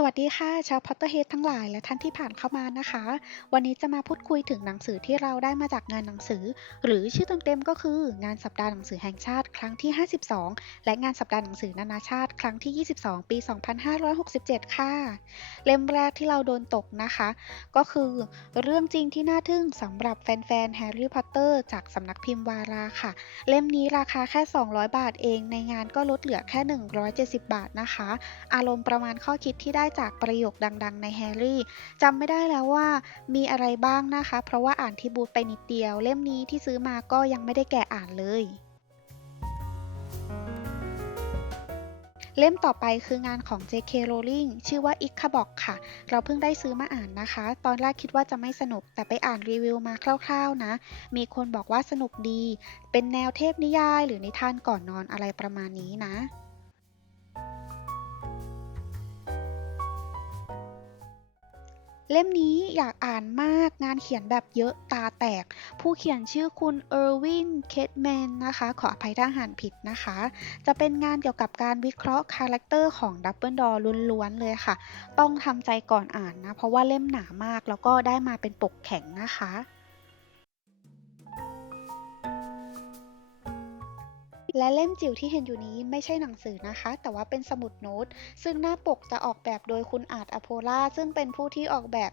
สวัสดีค่ะชาวพอตเตอร์เฮดทั้งหลายและท่านที่ผ่านเข้ามานะคะ วันนี้จะมาพูดคุยถึงหนังสือที่เราได้มาจากงานหนังสือ หรือชื่อเต็มๆก็คือ งานสัปดาห์หนังสือแห่งชาติ ครั้งที่ 52 และงานสัปดาห์หนังสือนานาชาติ ครั้งที่ 22 ปี 2567 ค่ะ เล่มแรกที่เราโดนตกนะคะ ก็คือเรื่องจริงที่น่าทึ่งสำหรับแฟนๆแฮร์รี่พอตเตอร์จากสำนักพิมพ์วาราค่ะ เล่มนี้ราคาแค่ 200 บาทเอง ในงานก็ลดเหลือแค่ 170 บาทนะคะ อารมณ์ประมาณข้อคิดที่ได้จากประโยคดังๆ ในแฮร์รี่จำไม่ได้แล้วว่ามีอะไรบ้างนะคะ เพราะว่าอ่านที่บูธไปนิดเดียว เล่มนี้ที่ซื้อมาก็ยังไม่ได้แกะอ่านเลยเล่มต่อไปคืองานของ J.K. Rowling ชื่อว่า i c h a b o k ค่ะ เราเพิ่งได้ซื้อมาอ่านนะคะ ตอนแรกคิดว่าจะไม่สนุก แต่ไปอ่านรีวิวมาคร่าวๆนะ มีคนบอกว่าสนุกดี เป็นแนวเทพนิยายหรือนิทานก่อนนอนอะไรประมาณนี้นะ เล่มนี้อยากอ่านมากงานเขียนแบบเยอะตาแตก ผู้เขียนชื่อคุณเออร์วิน เคทแมนนะคะ ขออภัยถ้าอ่านผิดนะคะ จะเป็นงานเกี่ยวกับการวิเคราะห์คาแรคเตอร์ของดับเบิลดอร์ล้วนๆเลยค่ะ ต้องทำใจก่อนอ่านนะ เพราะว่าเล่มหนามากแล้วก็ได้มาเป็นปกแข็งนะคะ และเล่มจิ๋วที่เห็นอยู่นี้ไม่ใช่หนังสือนะคะ แต่ว่าเป็นสมุดโน้ต ซึ่งหน้าปกจะออกแบบโดยคุณอาร์ตอโพล่า ซึ่งเป็นผู้ที่ออกแบบ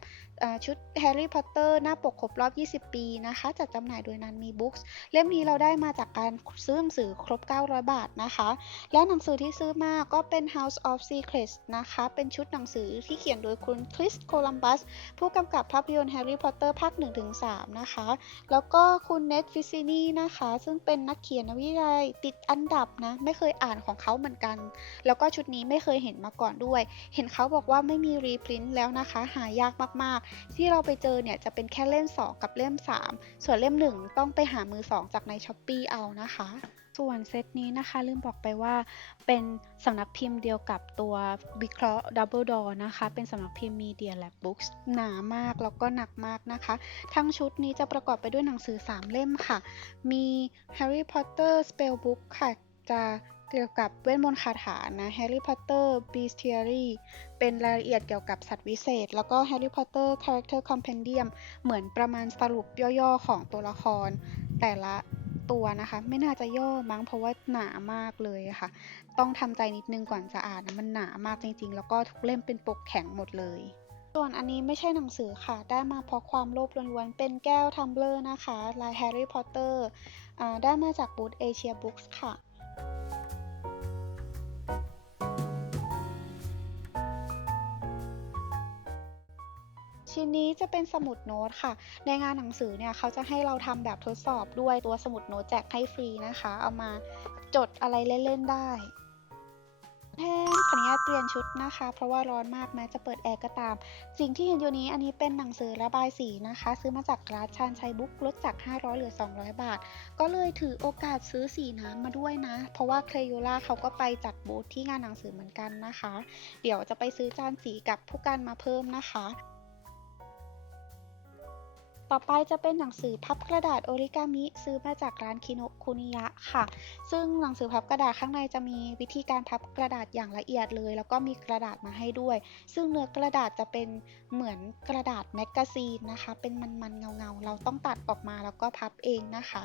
ชุดแฮร์รี่พอตเตอร์หน้าปกครบรอบ 20 ปีนะคะ จัดจำหน่ายโดยนันมีบุ๊กส์เล่มนี้เราได้มาจากการซื้อหนังสือครบ 900 บาทนะคะ และหนังสือที่ซื้อมาก็เป็น House of Secrets นะคะ เป็นชุดหนังสือที่เขียนโดยคุณคริสโคลัมบัสผู้กำกับภาพยนตร์แฮร์รี่พอตเตอร์ภาค 1-3 นะคะ แล้วก็คุณเนทฟิซินีนะคะ ซึ่งเป็นนักเขียนนวนิยายติดอันดับนะ ไม่เคยอ่านของเขาเหมือนกัน แล้วก็ชุดนี้ไม่เคยเห็นมาก่อนด้วย เห็นเขาบอกว่าไม่มีรีพรินต์แล้วนะคะ หายากมากๆ ที่เราไปเจอเนี่ยจะเป็นแค่เล่ม 2 กับเล่ม 3 ส่วนเล่ม 1 ต้องไปหามือ 2 จากในช้อปปีเอานะคะ ส่วนเซตนี้นะคะลืมบอกไปว่าเป็นสำนักพิมพ์เดียวกับตัววิเคราะห์ Double Door นะคะ เป็นสำนักพิมพ์ Media Lab Books หนามากแล้วก็หนักมากนะคะ ทั้งชุดนี้จะประกอบไปด้วยหนังสือ 3 เล่มค่ะ มี Harry Potter Spellbook ค่ะ จะเกี่ยวกับเวทมนต์คาถานะ Harry Potter Bestiary เป็นรายละเอียดเกี่ยวกับสัตว์วิเศษ แล้วก็ Harry Potter Character Compendium เหมือนประมาณสรุปย่อๆ ของตัวละคร แต่ละ ตัวนะคะ ไม่น่าจะย่อมั้งเพราะว่าหนามากเลยค่ะ ต้องทำใจนิดนึงก่อนจะอ่านนะมันหนามากจริง ๆ แล้วก็ทุกเล่มเป็นปกแข็งหมดเลย ส่วนอันนี้ไม่ใช่หนังสือค่ะ ได้มาเพราะความโลภล้วนๆเป็นแก้วทัมเบลอร์นะคะลายแฮร์รี่พอตเตอร์ได้มาจากบูธเอเชียบุ๊กส์ค่ะ ชิ้นนี้จะเป็นสมุดโน้ตค่ะ ในงานหนังสือเนี่ยเขาจะให้เราทำแบบทดสอบด้วยตัวสมุดโน้ตแจกให้ฟรีนะคะ เอามาจดอะไรเล่นๆได้แทนขออนุญาตเปลี่ยนชุดนะคะ เพราะว่าร้อนมากแม้จะเปิดแอร์ก็ตาม สิ่งที่เห็นอยู่นี้อันนี้เป็นหนังสือระบายสีนะคะ ซื้อมาจากร้านชานชัยบุ๊กลดจาก 500เหลือ 200 บาท ก็เลยถือโอกาสซื้อสีน้ำมาด้วยนะ เพราะว่าเคลโยล่าเขาก็ไปจัดบูธที่งานหนังสือเหมือนกันนะคะ เดี๋ยวจะไปซื้อจานสีกับผู้กันมาเพิ่มนะคะ ต่อไปจะเป็นหนังสือพับกระดาษโอริกามิซื้อมาจากร้านคิโนคุนิยะค่ะ ซึ่งหนังสือพับกระดาษข้างในจะมีวิธีการพับกระดาษอย่างละเอียดเลย แล้วก็มีกระดาษมาให้ด้วย ซึ่งเนื้อกระดาษจะเป็นเหมือนกระดาษแมกกาซีนนะคะ เป็นมันๆเงาๆ เราต้องตัดออกมาแล้วก็พับเองนะคะ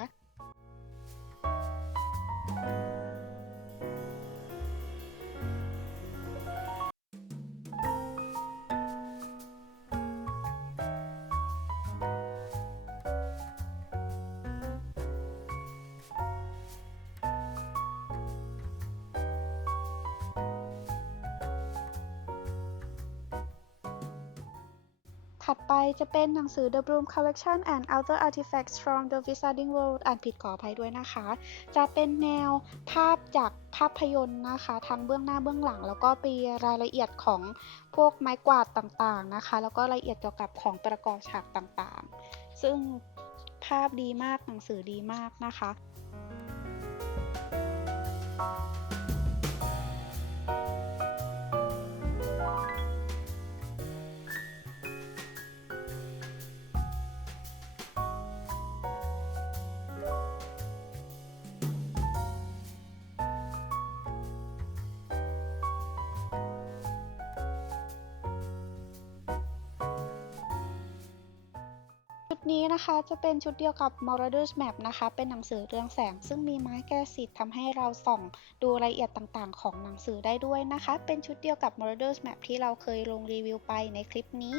ถัดไปจะเป็นหนังสือ The Bloom Collection and Other Artifacts from the Wizarding World อ่านผิดขออภัยด้วยนะคะ จะเป็นแนวภาพจากภาพยนตร์นะคะ ทั้งเบื้องหน้าเบื้องหลัง แล้วก็ปีรายละเอียดของพวกไม้กวาดต่างๆนะคะ แล้วก็รายละเอียดเกี่ยวกับของประกอบฉากต่างๆ ซึ่งภาพดีมากหนังสือดีมากนะคะถ นี้นะคะจะเป็นชุดเดียวกับ Marauders Map นะคะ เป็นหนังสือเรืองแสง ซึ่งมีไม้แก้สิทธิ์ทำให้เราส่องดูรายละเอียดต่างๆ ของหนังสือได้ด้วยนะคะ เป็นชุดเดียวกับ Marauders Map ที่เราเคยลงรีวิวไปในคลิปนี้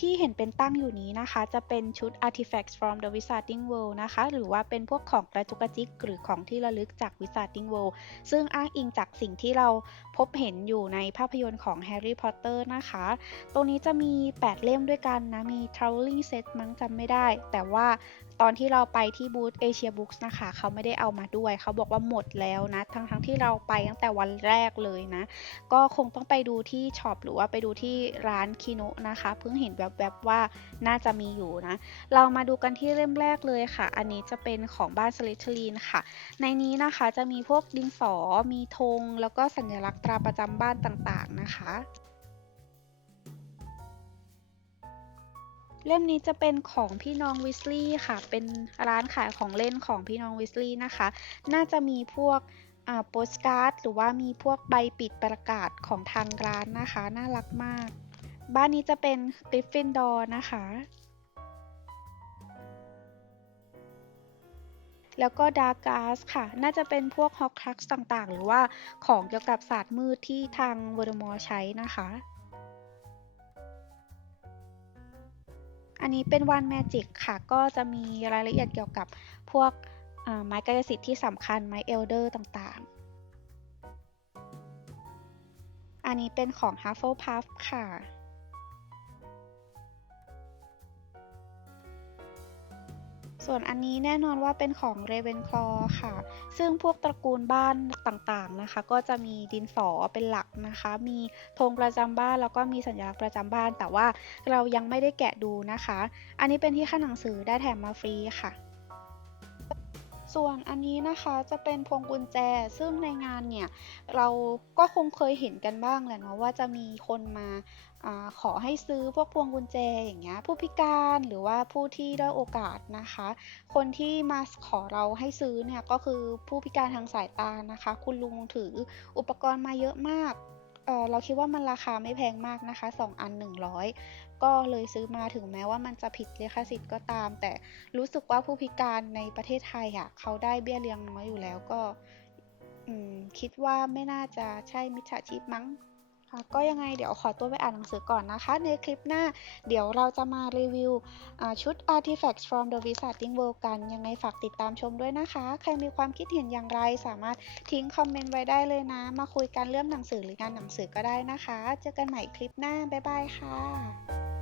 ที่เห็นเป็นตั้งอยู่นี้นะคะ จะเป็นชุด Artifacts from the Wizarding World นะคะ หรือว่าเป็นพวกของกระจุกกระจิก หรือของที่ระลึกจาก Wizarding World ซึ่งอ้างอิงจากสิ่งที่เราพบเห็นอยู่ในภาพยนตร์ของ Harry Potter นะคะ ตรงนี้จะมี 8 เล่มด้วยกันนะ มี Traveling Set มั้งจำไม่ได้ แต่ว่าตอนที่เราไปที่บูธ Asia Books นะคะ เขาไม่ได้เอามาด้วย เขาบอกว่าหมดแล้วนะ ทั้งๆทที่เราไปตั้งแต่วันแรกเลยนะ ก็คงต้องไปดูที่ช็อปหรือว่าไปดูที่ร้านคิโนะนะคะ เพิ่งเห็นแบๆว่าน่าจะมีอยู่นะ เรามาดูกันที่เล่มแรกเลยค่ะ อันนี้จะเป็นของบ้านสลิทลีนค่ะ ในนี้นะคะจะมีพวกดินสอ มีธง แล้วก็สัญลักษณ์ตราประจำบ้านต่างๆนะคะเล่มนี้จะเป็นของพี่น้องวิสลีย์ค่ะ เป็นร้านขายของเล่นของพี่น้องวิสลีย์นะคะ น่าจะมีพวกโปสการ์ดหรือว่ามีพวกใบปิดประกาศของทางร้านนะคะ น่ารักมาก บ้านนี้จะเป็นกริฟฟินดอร์นะคะ แล้วก็ดาร์กาสค่ะ น่าจะเป็นพวกฮอกครักต่างๆ หรือว่าของเกี่ยวกับศาสตร์มืดที่ทางเวอร์มอร์ใช้นะคะ อันนี้เป็นวันแมจิกค่ะ ก็จะมีรายละเอียดเกี่ยวกับพวกไม้กายสิทธิ์ที่สำคัญไม้เอลเดอร์ต่างๆ อันนี้เป็นของ Hufflepuff ค่ะ ส่วนอันนี้แน่นอนว่าเป็นของ Ravenclaw ค่ะ ซึ่งพวกตระกูลบ้านต่างๆนะคะ ก็จะมีดินสอเป็นหลักนะคะ มีธงประจำบ้านแล้วก็มีสัญลักษณ์ประจำบ้าน แต่ว่าเรายังไม่ได้แกะดูนะคะ อันนี้เป็นที่ค่าหนังสือได้แถมมาฟรีค่ะ ส่วนอันนี้นะคะจะเป็นพวงกุญแจซึ่งในงานเนี่ย เราก็คงเคยเห็นกันบ้างแหละเนาะว่าจะมีคนมาอขอให้ซื้อพวกพวงกุญแจอย่างเงี้ยผู้พิการหรือว่าผู้ที่ได้โอกาสนะคะ คนที่มาขอเราให้ซื้อเนี่ยก็คือผู้พิการทางสายตานะคะ คุณลุงถืออุปกรณ์มาเยอะมากเเราคิดว่ามันราคาไม่แพงมากนะคะ 2 อัน 100 ก็เลยซื้อมาถึงแม้ว่ามันจะผิดลิขสิทธิ์ก็ตาม แต่รู้สึกว่าผู้พิการในประเทศไทยอะเขาได้เบี้ยเลี้ยงน้อยอยู่แล้วก็คิดว่าไม่น่าจะใช่มิจฉาชีพมั้ง ค่ะก็ยังไงเดี๋ยวขอตัวไปอ่านหนังสือก่อนนะคะ ในคลิปหน้าเดี๋ยวเราจะมารีวิวชุด Artifacts from the Wizarding World กัน ยังไงฝากติดตามชมด้วยนะคะ ใครมีความคิดเห็นอย่างไร สามารถทิ้งคอมเมนต์ไว้ได้เลยนะ มาคุยกันเรื่องหนังสือหรืองานหนังสือก็ได้นะคะ เจอกันใหม่คลิปหน้า บ๊ายบายค่ะ